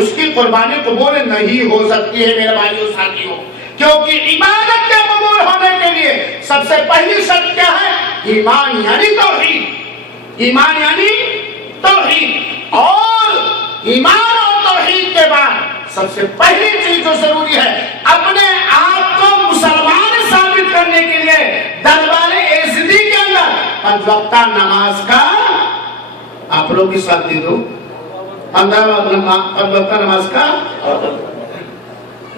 اس کی قربانی قبول نہیں ہو سکتی ہے میرے بھائیو ساتھیو، کیونکہ عبادت کے قبول ہونے کے لیے سب سے پہلی شرط کیا ہے؟ ایمان یعنی توحید، ایمان یعنی توحید، اور ایمان اور توحید کے بعد سب سے پہلی چیز جو ضروری ہے اپنے آپ کو مسلمان ثابت کرنے کے لیے دربار ایزدی کے اندر 5 وقتہ نماز کا، آپ لوگ بھی ساتھ دے دو، 5 وقتہ نماز کا،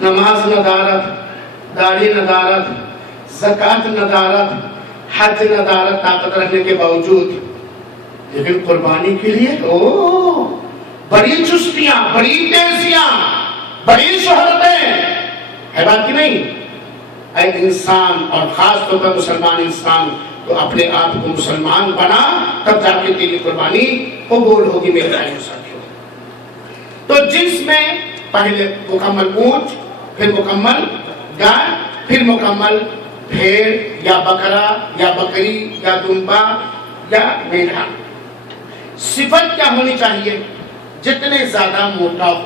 نماز ندارت، داڑھی ندارت، زکوٰۃ ندارت، حج ندارت طاقت رکھنے کے باوجود، لیکن قربانی کے لیے بڑی چستیاں، بڑی تیزیاں، بڑی شہرتیں ہے بات کی نہیں؟ اے انسان اور خاص طور پر مسلمان انسان تو اپنے آپ کو مسلمان بنا، تب جا کے تیری قربانی قبول ہوگی میرے بھائیو ساتھیو۔ تو جنس میں پہلے مکمل اونٹ، پھر مکمل گائے، پھر مکمل بھیڑ یا بکرا یا بکری یا دمبا یا میڑھا۔ صفت کیا ہونی چاہیے؟ جتنے زیادہ موٹا ہو،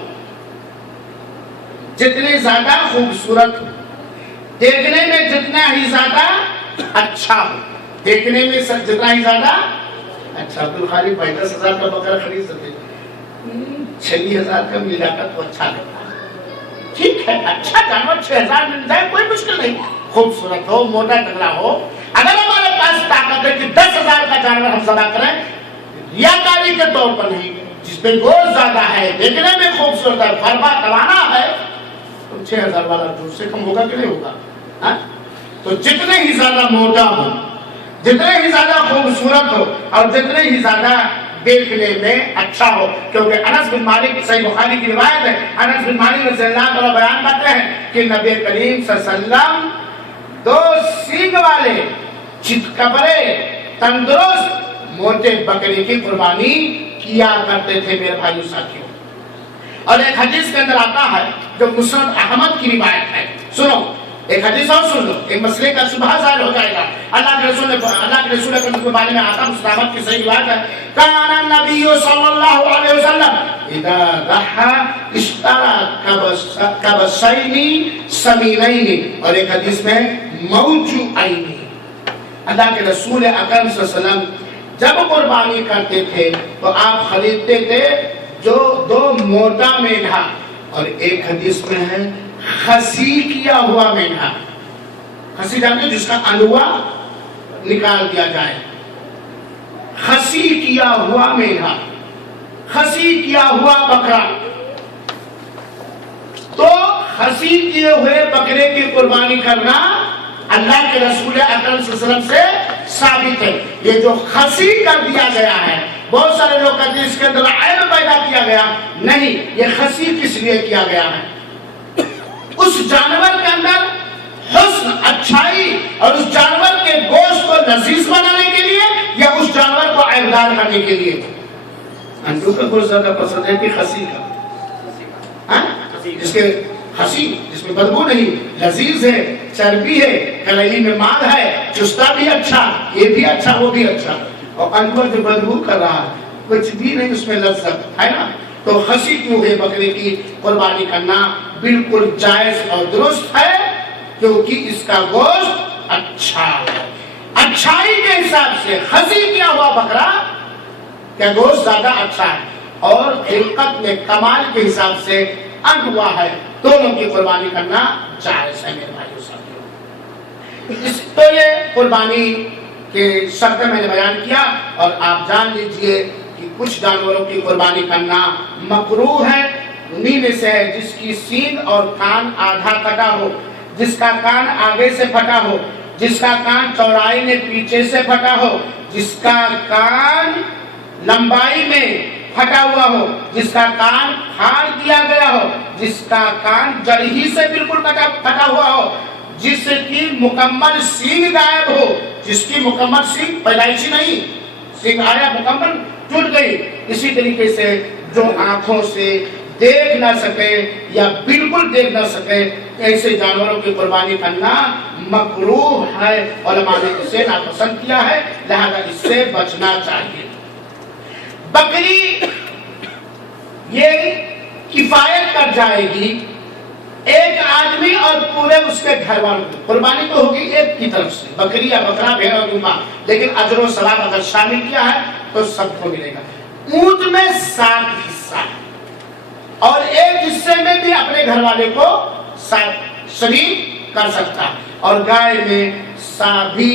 جتنے زیادہ خوبصورت ہو، دیکھنے میں جتنا ہی زیادہ اچھا ہو، دیکھنے میں جتنا ہی زیادہ اچھا۔ عبدالخالق بھائی 10,000 کا بکرا خرید سکتے، 6,000 کا مل جاتا تو اچھا لگتا ہے، ٹھیک ہے، اچھا جانور 6,000 مل جائے کوئی مشکل نہیں، خوبصورت ہو، موٹا ٹکلا ہو۔ اگر ہمارے پاس طاقت ہے کہ 10,000 کا جانور ہم ذبح کریں، ریاکاری کے طور پر نہیں، جس پہ گوشت زیادہ ہے، دیکھنے میں خوبصورت ہے، فرما توانا ہے، تو 6,000 والا جو سے کم ہوگا کہ نہیں ہوگا؟ تو جتنے ہی زیادہ موٹا ہو، جتنے ہی زیادہ خوبصورت ہو، اور جتنے ہی زیادہ دیکھنے میں اچھا ہو، کیونکہ انس بن مالک صحیح بخاری کی روایت ہے، انس بن مالک رضی اللہ عنہ بیان کرتے ہیں کہ نبی کریم صلی اللہ علیہ وسلم 2 سینگ والے چتکبرے تندرست موٹے بکری کی قربانی کیا کرتے تھے میرے بھائیو ساتھیوں۔ اور ایک حدیث کے اندر آتا ہے جو مسند احمد کی روایت ہے، سنو ایک حدیث اور سن لو، ایک مسئلے کا شبہ ظاہر ہو جائے گا۔ اللہ کے رسول کے بارے میں آتا مستعمد کی صحیح روایت ہے، کان النبی صلی اللہ علیہ وسلم اذا ضحى اشترى کبشین سمینین، اور ایک حدیث میں موجوعین۔ اللہ کے رسول اکرم صلی اللہ علیہ وسلم جب قربانی کرتے تھے تو آپ خریدتے تھے جو 2 موٹا مینڈھا، اور ایک حدیث میں ہے خسی کیا ہوا مینڈھا۔ خسی جانتے جس کا انڈوا نکال دیا جائے، خسی کیا ہوا مینڈھا، خسی کیا ہوا بکرا۔ تو خسی کیے ہوئے بکرے کی قربانی کرنا اللہ کے رسول اکرم صلی اللہ علیہ وسلم سے ثابت ہے۔ یہ جو خسی کر دیا گیا ہے، بہت سارے لوگ کہتے ہیں اس کے اندر عیب پیدا کیا گیا، نہیں، یہ خسی کس لیے کیا گیا ہے؟ اس جانور کے اندر حسن، اچھائی، اور اس جانور کے گوشت کو لذیذ بنانے کے لیے، یا اس جانور کو عیبدار کرنے کے لیے؟ انڈوں کا گوشت زیادہ پسند ہے کہ خسی کا؟ جس کے خسی جس میں بدبو نہیں، لذیذ ہے، چربی ہے، کلیلی میں مال ہے، چستہ بھی اچھا، یہ بھی اچھا، وہ بھی اچھا، اور انڈوں جو بدبو کر رہا ہے، کچھ بھی نہیں اس میں لذت ہے نا۔ تو خسی کیوں ہے بکرے کی قربانی کرنا بالکل جائز اور درست ہے، کیونکہ اس کا گوشت اچھا ہے۔ اچھائی کے حساب سے خسی کیا ہوا بکرا کا گوشت زیادہ اچھا ہے، اور خلقت میں کمال کے حساب سے انڈوا ہے، دونوں کی قربانی کرنا جائز ہے میرے بھائیو ساتھیو۔ تو یہ قربانی کے شرط میں نے بیان کیا، اور آپ جان لیجئے کہ کچھ جانوروں کی قربانی کرنا مکروہ ہے، انہی میں سے ہے جس کی سینگ اور کان آدھا کٹا ہو، جس کا کان آگے سے پھٹا ہو، جس کا کان چوڑائی میں پیچھے سے پھٹا ہو، جس کا کان لمبائی میں پھٹا ہوا ہو، جس کا کان پھاڑ دیا گیا ہو، جس کا کان جڑ ہی سے بالکل پھٹا ہوا ہو، جس کی مکمل سینگ غائب ہو، جس کی مکمل سینگ پیدائشی نہیں، سینگ آیا مکمل ٹوٹ گئی، اسی طریقے سے جو آنکھوں سے دیکھ نہ سکے یا بالکل دیکھ نہ سکے، ایسے جانوروں کی قربانی کرنا مکروہ ہے، علماء نے اسے ناپسند کیا ہے، لہذا اس سے بچنا چاہیے۔ بکری یہ کفایت جائے گی ایک آدمی اور پورے اس کے گھر والوں کی. قربانی تو ہوگی ایک کی طرف سے، بکری یا بکرا، بھیڑ اور دمبا، لیکن اجر و ثواب اگر شامل کیا ہے تو سب کو ملے گا. اونٹ میں 7 حصہ ہے اور ایک حصے میں بھی اپنے گھر والے کو شریک کر سکتا ہے، اور گائے میں بھی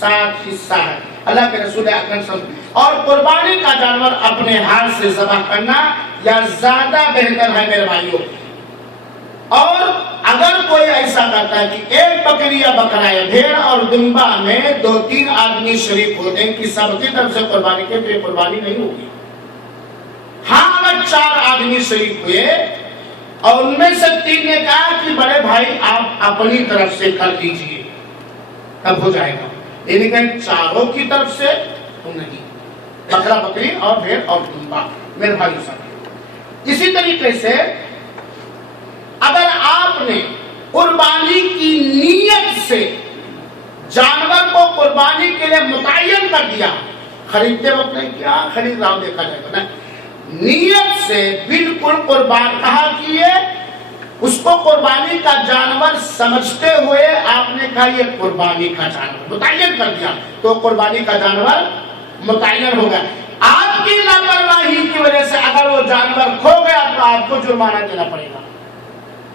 7 حصہ ہے. اللہ کے رسول اکرم صلی اللہ علیہ وسلم. اور قربانی کا جانور اپنے ہاتھ سے ذبح کرنا یا زیادہ بہتر ہے میرے بھائیوں. اور اگر کوئی ایسا کرتا ہے کہ ایک بکری یا بکرا یا بھیڑ اور دمبا میں 2-3 آدمی شریک ہوتے ہیں کہ سب کی طرف سے قربانی کے، تو یہ قربانی نہیں ہوگی. ہاں اگر 4 آدمی شریک ہوئے اور ان میں سے 3 نے کہا کہ بڑے بھائی آپ اپنی طرف سے کر لیجئے، تب ہو جائے گا. لیکن چاروں کی طرف سے تو نہیں، بکرا بکری اور بھیڑ اور دمبا میرے بھائی سب. اسی طریقے سے اگر آپ نے قربانی کی نیت سے جانور کو قربانی کے لیے متعین کر دیا، خریدتے وقت نہیں کیا خرید رہا ہوں دیکھا جائے گا، نیت سے بالکل قربان کہا کیے، اس کو قربانی کا جانور سمجھتے ہوئے آپ نے کہا یہ قربانی کا جانور متعین کر دیا، تو قربانی کا جانور متعین ہوگا. آپ کی لاپرواہی کی وجہ سے اگر وہ جانور کھو گیا تو آپ کو جرمانہ دینا پڑے گا،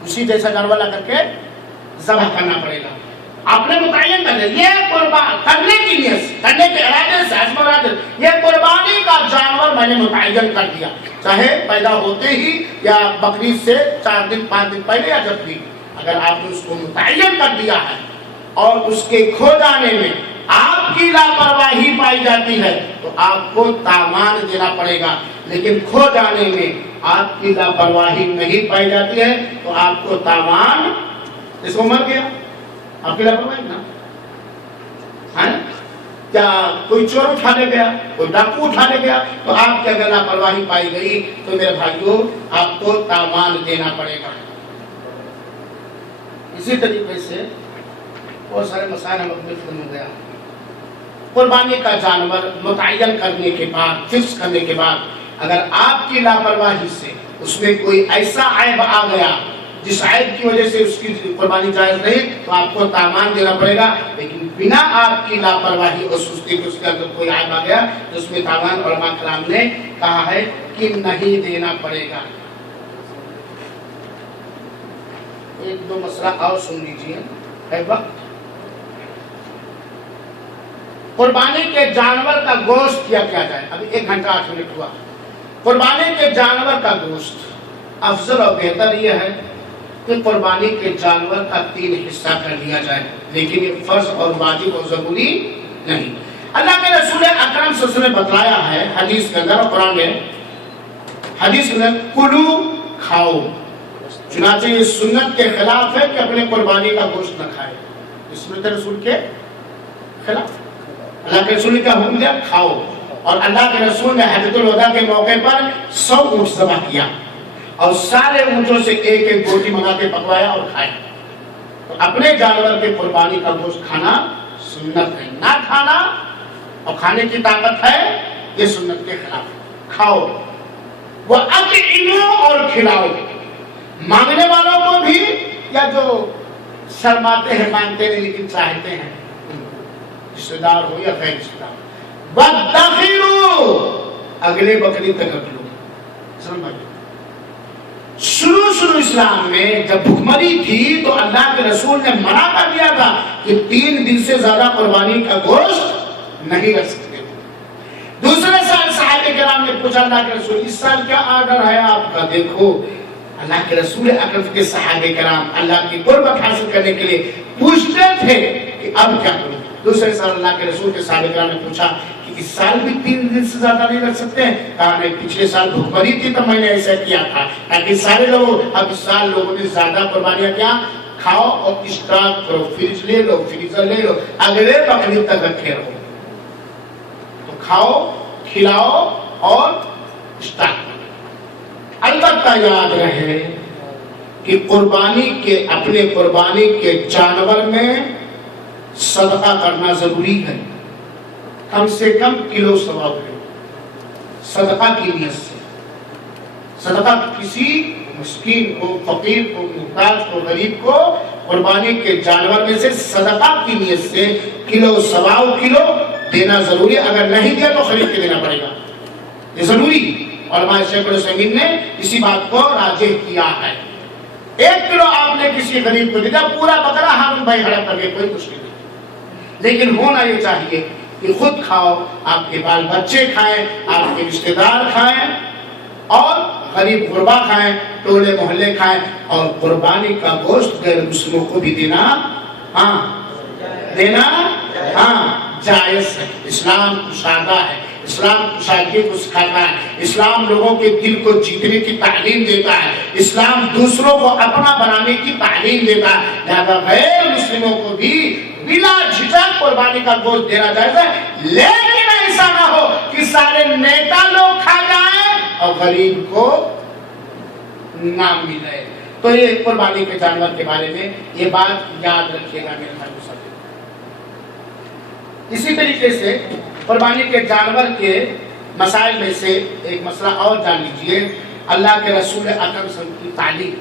اسی جیسا جانور لا کر کے ذبح کرنا پڑے گا. آپ نے متعین کر دیا یہ قربان کرنے کی نیت سے، کرنے کے ارادے سے، عزم و ارادے سے، یہ قربانی کا جانور میں نے متعین کر دیا، چاہے پیدا ہوتے ہی یا بقرعید سے 4 دن 5 دن پہلے یا جب بھی. اگر آپ نے اس کو متعین کر دیا ہے اور اس کے کھو جانے میں آپ کی لاپرواہی پائی جاتی ہے تو آپ کو تاوان دینا پڑے گا. لیکن کھو جانے میں آپ کی لاپرواہی نہیں پائی جاتی ہے تو آپ کو تاوان، اس کو مر گیا آپ کی لاپرواہی نا. کیا کوئی چور اٹھانے گیا، کوئی ڈاکو اٹھانے گیا، تو آپ کی اگر لاپرواہی پائی گئی تو میرے بھائیوں آپ کو تاوان دینا پڑے گا. اسی طریقے سے بہت سارے مسائل ہم اپنے فلم میں گیا. قربانی کا جانور متعین کرنے کے بعد، فکس کرنے کے بعد اگر آپ کی لاپرواہی سے اس میں کوئی ایسا عیب آ گیا جس عیب کی وجہ سے اس کی قربانی جائز نہیں تو آپ کو تاوان دینا پڑے گا. لیکن بنا آپ کی لاپرواہی اور سستی کے اس کے اندر کوئی عیب آ گیا تو اس میں تاوان علماء کرام نے کہا ہے کہ نہیں دینا پڑے گا. ایک دو مسئلہ اور سن لیجیے. قربانی کے جانور کا گوشت کیا جائے. ابھی 1 گھنٹہ 8 منٹ ہوا. قربانی کے جانور کا گوشت افضل اور بہتر یہ ہے کہ قربانی کے جانور کا 3 حصہ کر دیا جائے، لیکن یہ فرض اور واجب اور ضروری نہیں. اللہ کے رسول اکرم صلی اللہ علیہ وسلم نے بتایا ہے حدیث کے اندر اور قرآن میں، حدیث کے اندر کلو کھاؤ. چنانچہ یہ سنت کے خلاف ہے کہ اپنے قربانی کا گوشت نہ کھائے، سنت رسول کے خلاف. اللہ کے رسول نے کیا حکم دیا؟ کھاؤ. اور اللہ کے رسول نے حجۃ الوداع کے موقع پر 100 اونٹ ذبح کیا اور سارے اونٹوں سے ایک ایک بوٹی منگا کے پکوایا اور کھایا. تو اپنے جانور کے قربانی کا گوشت کھانا سنت ہے، نہ کھانا اور کھانے کی طاقت ہے یہ سنت کے خلاف. کھاؤ. وہ اطعموا اور کھلاؤ، مانگنے والوں کو بھی یا جو شرماتے ہیں مانگتے نہیں لیکن چاہتے ہیں، رشتے دار ہو یا غیر رشتے دار. وَادَّخِرُوا اگلے بکری تک رکھ لو. شروع اسلام میں جب بھکمری تھی تو اللہ کے رسول نے منع کر دیا تھا کہ 3 دن سے زیادہ قربانی کا گوشت نہیں رکھ سکتے. دوسرے سال صحابہ کرام نے پوچھا اللہ کے رسول اس سال کیا آرڈر ہے آپ کا؟ دیکھو اللہ کے رسول اکرم کے صحابہ کرام اللہ کی قربت حاصل کرنے کے لیے پوچھتے تھے کہ اب کیا کروں. دوسرے سال اللہ کے رسول کے صحابہ کرام نے پوچھا کہ اس سال بھی 3 دن سے زیادہ نہیں رکھ سکتے ہیں؟ کہا نہیں، پچھلے سال بھوکمری تھی تو میں نے ایسا کیا تھا تاکہ سارے لوگ، اب اس سال لوگوں نے زیادہ قربانیاں کیا، کھاؤ اور اسٹاک کرو، فریج لے لو، فریزر لے لو، اگلے بقرعید تک رکھے رہو. تو کھاؤ، کھلاؤ اور اسٹاک کرو. البتہ یاد رہے کہ قربانی کے، اپنے قربانی کے جانور میں صدقہ کرنا ضروری ہے. کم سے کم کلو ثواب ہے صدقہ کی نیت سے. صدقہ کسی مسکین کو، فقیر کو، محتاج کو، غریب کو قربانی کے جانور میں سے صدقہ کی نیت سے کلو سواؤ کلو دینا ضروری ہے. اگر نہیں دیا تو خرید کے دینا پڑے گا، یہ ضروری. علماء شیخ العثیمین نے اسی بات کو راجح کیا ہے. 1 کلو آپ نے کسی غریب کو دیا، پورا بکرا ہاتھ بھائی ہڑپ کر کے کوئی مشکل نہیں، لیکن ہونا یہ چاہیے کہ خود کھاؤ، آپ کے بال بچے کھائیں، آپ کے رشتہ دار کھائیں، اور غریب غربا کھائیں، ٹولے محلے کھائیں. اور قربانی کا گوشت غیر مسلموں کو بھی دینا جائز ہے. اسلام کشادہ ہے، اسلام کشادگی کو سکھاتا ہے، اسلام لوگوں کے دل کو جیتنے کی تعلیم دیتا ہے، اسلام دوسروں کو اپنا بنانے کی تعلیم دیتا ہے. لہذا غیر مسلموں کو بھی بلا جھجک قربانی کا گوشت دینا جائز ہے، لیکن ایسا نہ ہو کہ سارے نیتا لوگ کھا جائیں اور غریب کو نہ ملے. تو یہ قربانی کے جانور کے بارے میں یہ بات یاد رکھیے گا میرے بھائی. اسی طریقے سے قربانی کے جانور کے مسائل میں سے ایک مسئلہ اور جان لیجئے. اللہ کے رسول اکرم صلی اللہ علیہ وسلم کی تعلیم،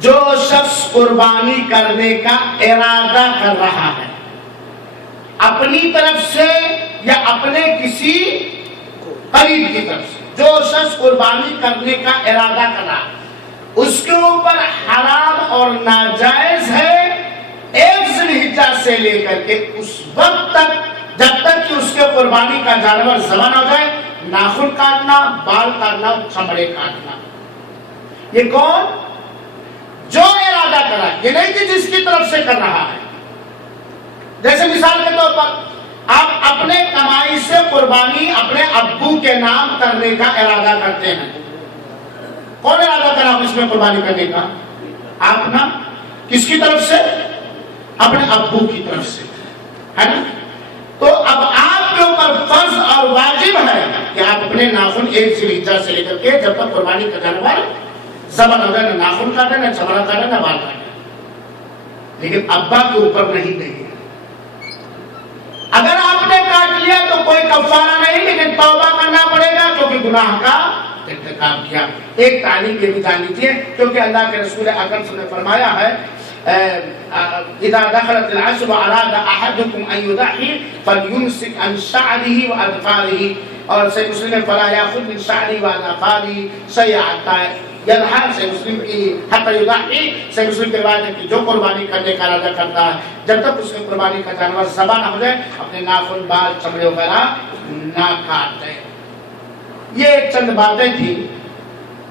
جو شخص قربانی کرنے کا ارادہ کر رہا ہے اپنی طرف سے یا اپنے کسی قریب کی طرف سے، جو شخص قربانی کرنے کا ارادہ کر رہا ہے اس کے اوپر حرام اور ناجائز ہے 1 ذی الحجہ سے لے کر کے اس وقت تک جب تک کہ اس کے قربانی کا جانور ذبح ہو جائے، ناخن کاٹنا، بال کاٹنا، چمڑے کاٹنا. یہ کون؟ جو ارادہ کرا، یہ نہیں کہ جس کی طرف سے کر رہا ہے. جیسے مثال کے طور پر آپ اپنے کمائی سے قربانی اپنے ابو کے نام کرنے کا ارادہ کرتے ہیں. کون ارادہ کرا اس میں قربانی کرنے کا؟ آپ نا. کس کی طرف سے؟ اپنے ابو کی طرف سے، ہے نا. تو اب آپ کے اوپر فرض اور واجب ہے کہ آپ اپنے ناخن 1 ذی الحجہ سے لے کر کے جب تک قربانی کا جانور ذبح ہو جائے، نہ ناخن کاٹے، نہ چمڑا کاٹے، نہ بال کاٹے. لیکن ابا کے اوپر نہیں گئی. اگر آپ نے کاٹ لیا تو کوئی کفارہ نہیں، لیکن توبہ کرنا پڑے گا کیونکہ گناہ کا ارتکاب کیا. ایک تعلیم یہ بھی جان لیجیے، کیونکہ اللہ کے رسول اکرم صلی اللہ علیہ وسلم نے فرمایا ہے اذا دخلت العشر اراد احدكم ان يضحي فليمسك عن شعره واظفاره، اور صحیح مسلم میں فلا ياخذ من شعره واظفاره شيئا حتى يضحي. صحیح مسلم کی حتى يضحي، صحیح مسلم کی روایت ہے کہ جو قربانی کرنے کا ارادہ کرتا ہے جب تک اس کے قربانی کا جانور ذبح نہ ہو جائے اپنے ناخن، بال، چمڑے وغیرہ نہ کاٹے. یہ چند باتیں تھی.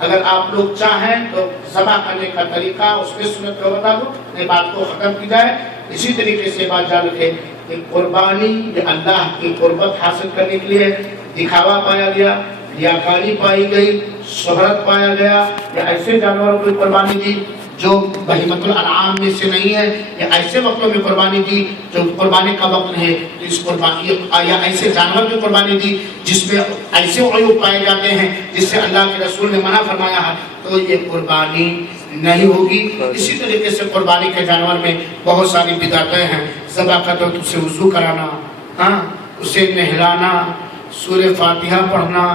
اگر آپ لوگ چاہیں تو ذبح کرنے کا طریقہ اس میں سنت کو بتا دوں، یہ بات کو ختم کی جائے. اسی طریقے سے بات جان رکھے کہ قربانی یہ اللہ کی قربت حاصل کرنے کے لیے دکھاوا پایا گیا، ریاکاری پائی گئی، شہرت پایا گیا، یا ایسے جانوروں کی قربانی دی جو بہیمۃ الانعام میں سے نہیں ہے، یا ایسے وقتوں میں قربانی دی جو قربانی کا وقت ہے، اس قربانی یا ایسے جانور کی قربانی دی جس میں ایسے عیوب پائے جاتے ہیں جس سے اللہ کے رسول نے منع فرمایا ہے، تو یہ قربانی نہیں ہوگی. اسی طریقے سے قربانی کے جانور میں بہت ساری بدعتیں ہیں. ذبح کرتے وقت اسے وضو کرانا، اسے نہلانا، سورہ فاتحہ پڑھنا،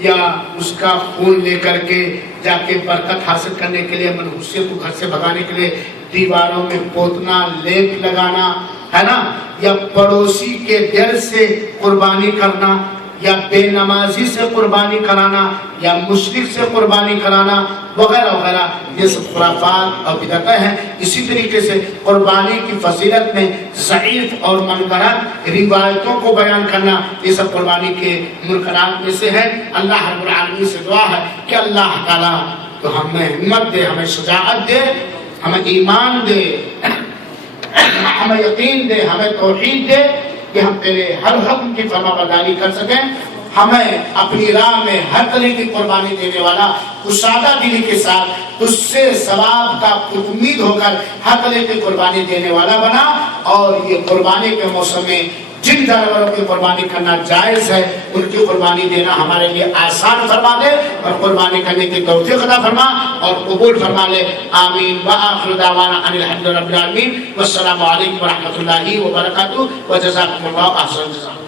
یا اس کا خون لے کر کے جا کے برکت حاصل کرنے کے لیے منحوسیت کو گھر سے بھگانے کے لیے دیواروں میں پوتنا، لیپ لگانا، ہے نا، یا پڑوسی کے ڈر سے قربانی کرنا، یا بے نمازی سے قربانی کرانا، یا مشرک سے قربانی کرانا وغیرہ وغیرہ، یہ سب خرافات اور بدعتیں ہیں. اسی طریقے سے قربانی کی فضیلت میں ضعیف اور منکرات روایتوں کو بیان کرنا، یہ سب قربانی کے منکرات میں سے ہے. اللہ رب العالمین سے دعا ہے کہ اللہ تعالیٰ تو ہمیں ہمت دے، ہمیں شجاعت دے، ہمیں ایمان دے، ہمیں یقین دے، ہمیں توحید دے کہ ہم تیرے ہر حکم کی فرما برداری کر سکیں. ہمیں اپنی راہ میں ہر طرح کی قربانی دینے والا کشادہ دلی کے ساتھ اس سے ثواب کا امید ہو کر ہر طرح کی قربانی دینے والا بنا. اور یہ قربانی کے موسم میں جن جانوروں کی قربانی کرنا جائز ہے ان کی قربانی دینا ہمارے لیے آسان فرما دے، اور قربانی کرنے کی توفیق عطا فرما اور قبول فرما لے. آمین. وآخر دعوانا ان الحمد للہ رب العالمین، والسلام علیکم ورحمۃ اللہ وبرکاتہ، وجزاکم اللہ احسن الجزاء.